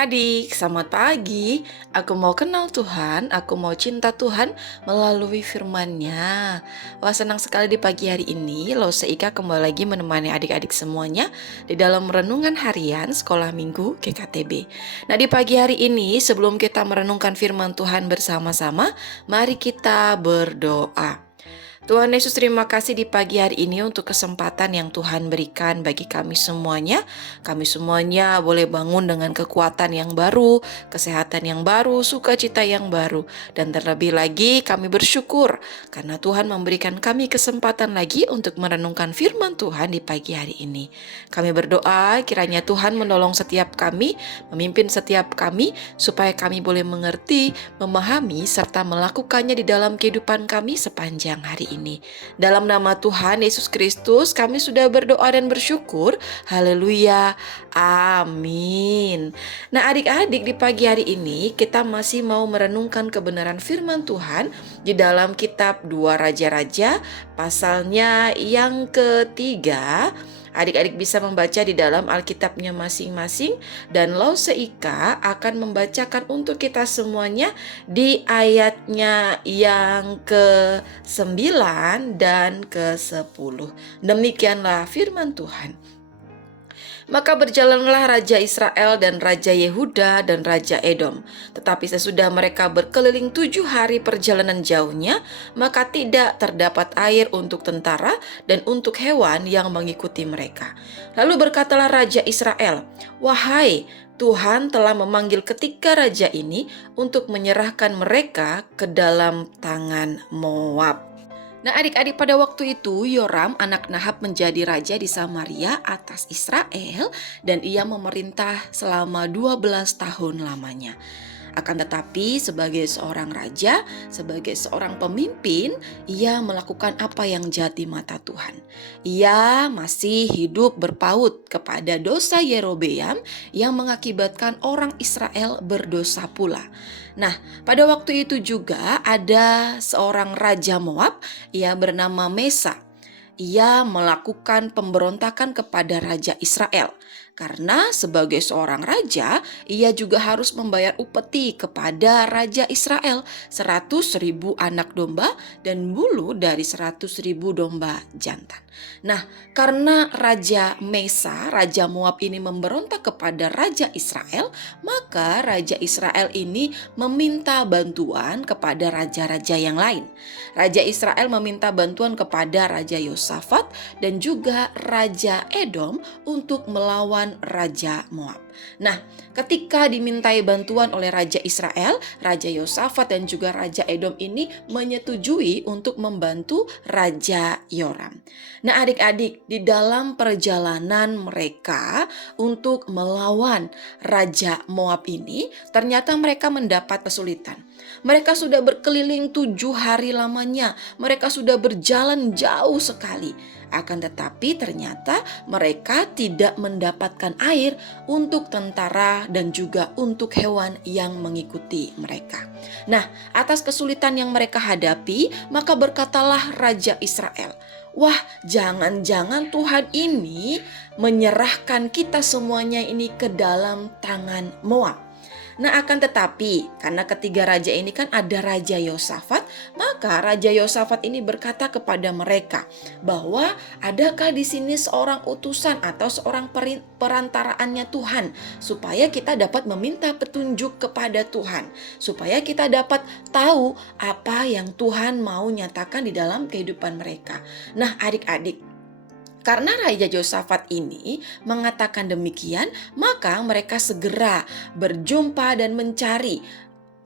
adik-adik, selamat pagi. Aku mau kenal Tuhan, aku mau cinta Tuhan melalui firman-Nya. Wah, senang sekali di pagi hari ini, Lose Ika kembali lagi menemani adik-adik semuanya di dalam renungan harian Sekolah Minggu GKTB. Nah, di pagi hari ini, sebelum kita merenungkan firman Tuhan bersama-sama, mari kita berdoa. Tuhan Yesus, terima kasih di pagi hari ini untuk kesempatan yang Tuhan berikan bagi kami semuanya. Kami semuanya boleh bangun dengan kekuatan yang baru, kesehatan yang baru, sukacita yang baru. Dan terlebih lagi kami bersyukur karena Tuhan memberikan kami kesempatan lagi untuk merenungkan firman Tuhan di pagi hari ini. Kami berdoa kiranya Tuhan menolong setiap kami, memimpin setiap kami, supaya kami boleh mengerti, memahami, serta melakukannya di dalam kehidupan kami sepanjang hari ini. Dalam nama Tuhan Yesus Kristus kami sudah berdoa dan bersyukur. Haleluya. Amin. Nah, adik-adik, di pagi hari ini kita masih mau merenungkan kebenaran firman Tuhan di dalam kitab 2 Raja-Raja pasalnya yang ketiga. Adik-adik bisa membaca di dalam Alkitabnya masing-masing, dan Lause Ika akan membacakan untuk kita semuanya di ayatnya yang ke-9 dan ke-10. Demikianlah firman Tuhan. Maka berjalanlah Raja Israel dan Raja Yehuda dan Raja Edom. Tetapi sesudah mereka berkeliling 7 hari perjalanan jauhnya, maka tidak terdapat air untuk tentara dan untuk hewan yang mengikuti mereka. Lalu berkatalah Raja Israel, "Wahai, Tuhan telah memanggil ketiga raja ini untuk menyerahkan mereka ke dalam tangan Moab." Nah, adik-adik, pada waktu itu Yoram anak Nahab menjadi raja di Samaria atas Israel, dan ia memerintah selama 12 tahun lamanya. Akan tetapi sebagai seorang raja, sebagai seorang pemimpin, ia melakukan apa yang jahat di mata Tuhan. Ia masih hidup berpaut kepada dosa Yerobeam yang mengakibatkan orang Israel berdosa pula. Nah, pada waktu itu juga ada seorang raja Moab, ia bernama Mesa. Ia melakukan pemberontakan kepada Raja Israel. Karena sebagai seorang raja, ia juga harus membayar upeti kepada Raja Israel 100.000 anak domba dan bulu dari 100.000 domba jantan. Nah, karena Raja Mesa, Raja Moab ini memberontak kepada Raja Israel, maka Raja Israel ini meminta bantuan kepada raja-raja yang lain. Raja Israel meminta bantuan kepada Raja Yosafat dan juga Raja Edom untuk melawan Raja Moab. Nah, ketika dimintai bantuan oleh Raja Israel, Raja Yosafat dan juga Raja Edom ini menyetujui untuk membantu Raja Yoram. Nah, adik-adik, di dalam perjalanan mereka untuk melawan Raja Moab ini, ternyata mereka mendapat kesulitan. Mereka sudah berkeliling 7 hari lamanya. Mereka sudah berjalan jauh sekali. Akan tetapi ternyata mereka tidak mendapatkan air untuk tentara dan juga untuk hewan yang mengikuti mereka. Nah, atas kesulitan yang mereka hadapi, maka berkatalah Raja Israel, "Wah, jangan-jangan Tuhan ini menyerahkan kita semuanya ini ke dalam tangan Moab." Nah, akan tetapi karena ketiga raja ini kan ada Raja Yosafat, maka Raja Yosafat ini berkata kepada mereka bahwa adakah di sini seorang utusan atau seorang perantaraannya Tuhan, supaya kita dapat meminta petunjuk kepada Tuhan, supaya kita dapat tahu apa yang Tuhan mau nyatakan di dalam kehidupan mereka. Nah, adik-adik, karena Raja Yosafat ini mengatakan demikian, maka mereka segera berjumpa dan mencari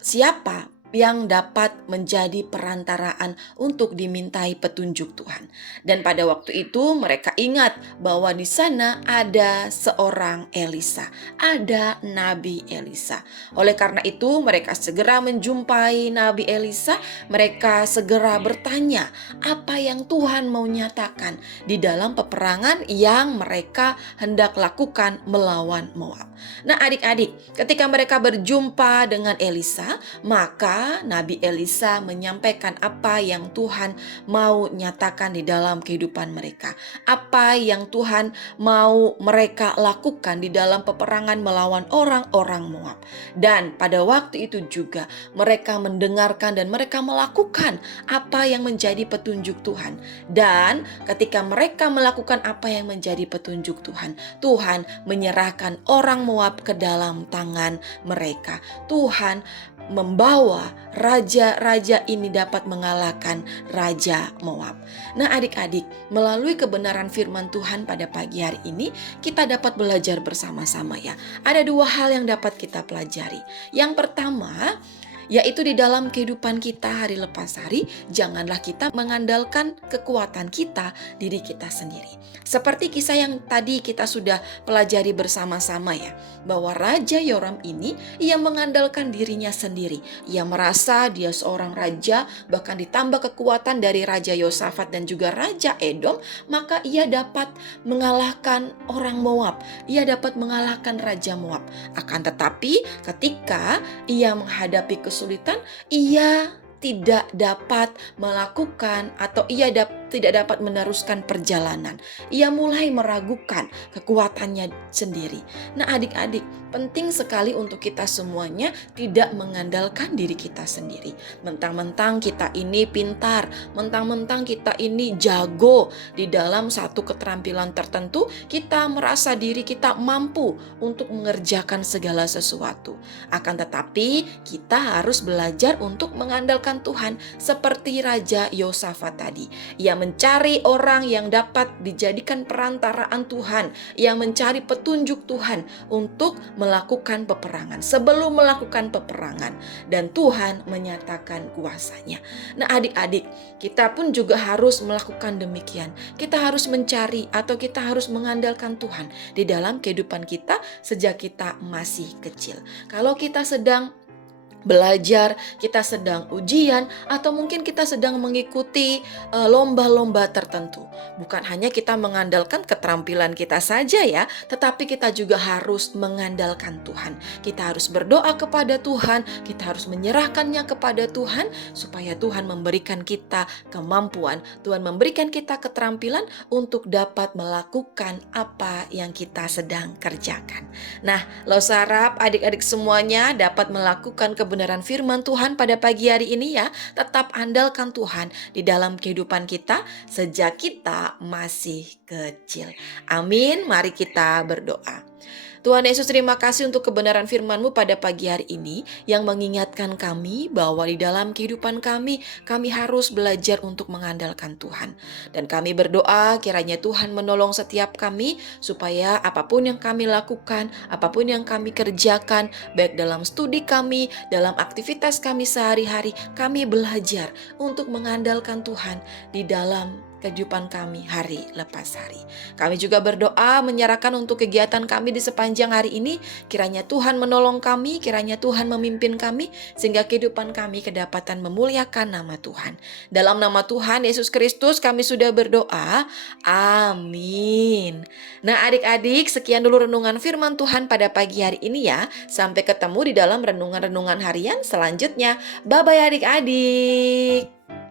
siapa yang dapat menjadi perantaraan untuk dimintai petunjuk Tuhan. Dan pada waktu itu mereka ingat bahwa di sana ada seorang Elisa, ada Nabi Elisa. Oleh karena itu mereka segera menjumpai Nabi Elisa, mereka segera bertanya apa yang Tuhan mau nyatakan di dalam peperangan yang mereka hendak lakukan melawan Moab. Nah, adik-adik, ketika mereka berjumpa dengan Elisa, maka Nabi Elisa menyampaikan apa yang Tuhan mau nyatakan di dalam kehidupan mereka. Apa yang Tuhan mau mereka lakukan di dalam peperangan melawan orang-orang Moab. Dan pada waktu itu juga mereka mendengarkan dan mereka melakukan apa yang menjadi petunjuk Tuhan. Dan ketika mereka melakukan apa yang menjadi petunjuk Tuhan, Tuhan menyerahkan orang Moab ke dalam tangan mereka. Tuhan membawa raja-raja ini dapat mengalahkan Raja Moab. Nah adik-adik, melalui kebenaran firman Tuhan pada pagi hari ini, kita dapat belajar bersama-sama ya. Ada dua hal yang dapat kita pelajari. Yang pertama, yaitu di dalam kehidupan kita hari lepas hari, janganlah kita mengandalkan kekuatan kita, diri kita sendiri. Seperti kisah yang tadi kita sudah pelajari bersama-sama ya, bahwa Raja Yoram ini, ia mengandalkan dirinya sendiri. Ia merasa dia seorang raja, bahkan ditambah kekuatan dari Raja Yosafat dan juga Raja Edom, maka ia dapat mengalahkan orang Moab. Ia dapat mengalahkan Raja Moab. Akan tetapi ketika ia menghadapi kesulitan, ia tidak dapat melakukan atau ia tidak dapat meneruskan perjalanan. Ia mulai meragukan kekuatannya sendiri. Nah adik-adik, penting sekali untuk kita semuanya tidak mengandalkan diri kita sendiri. Mentang-mentang kita ini pintar, mentang-mentang kita ini jago di dalam satu keterampilan tertentu, kita merasa diri kita mampu untuk mengerjakan segala sesuatu. Akan tetapi kita harus belajar untuk mengandalkan Tuhan seperti Raja Yosafat tadi. Ia mencari orang yang dapat dijadikan perantaraan Tuhan. Ia mencari petunjuk Tuhan untuk melakukan peperangan. Sebelum melakukan peperangan, dan Tuhan menyatakan kuasanya. Nah adik-adik, kita pun juga harus melakukan demikian. Kita harus mencari atau kita harus mengandalkan Tuhan di dalam kehidupan kita sejak kita masih kecil. Kalau kita sedang belajar, kita sedang ujian, atau mungkin kita sedang mengikuti lomba-lomba tertentu. Bukan hanya kita mengandalkan keterampilan kita saja ya, tetapi kita juga harus mengandalkan Tuhan. Kita harus berdoa kepada Tuhan, kita harus menyerahkannya kepada Tuhan, supaya Tuhan memberikan kita kemampuan, Tuhan memberikan kita keterampilan untuk dapat melakukan apa yang kita sedang kerjakan. Nah, Losa harap adik-adik semuanya dapat melakukan kebenaran firman Tuhan pada pagi hari ini ya. Tetap andalkan Tuhan di dalam kehidupan kita sejak kita masih kecil. Amin. Mari kita berdoa. Tuhan Yesus, terima kasih untuk kebenaran firman-Mu pada pagi hari ini yang mengingatkan kami bahwa di dalam kehidupan kami harus belajar untuk mengandalkan Tuhan. Dan kami berdoa kiranya Tuhan menolong setiap kami supaya apapun yang kami lakukan, apapun yang kami kerjakan, baik dalam studi kami, dalam aktivitas kami sehari-hari, kami belajar untuk mengandalkan Tuhan di dalam kehidupan kami hari lepas hari. Kami juga berdoa menyerahkan untuk kegiatan kami di sepanjang hari ini. Kiranya Tuhan menolong kami, kiranya Tuhan memimpin kami, sehingga kehidupan kami kedapatan memuliakan nama Tuhan. Dalam nama Tuhan Yesus Kristus kami sudah berdoa. Amin. Nah adik-adik, sekian dulu renungan firman Tuhan pada pagi hari ini ya. Sampai ketemu di dalam renungan-renungan harian selanjutnya. Bye-bye adik-adik.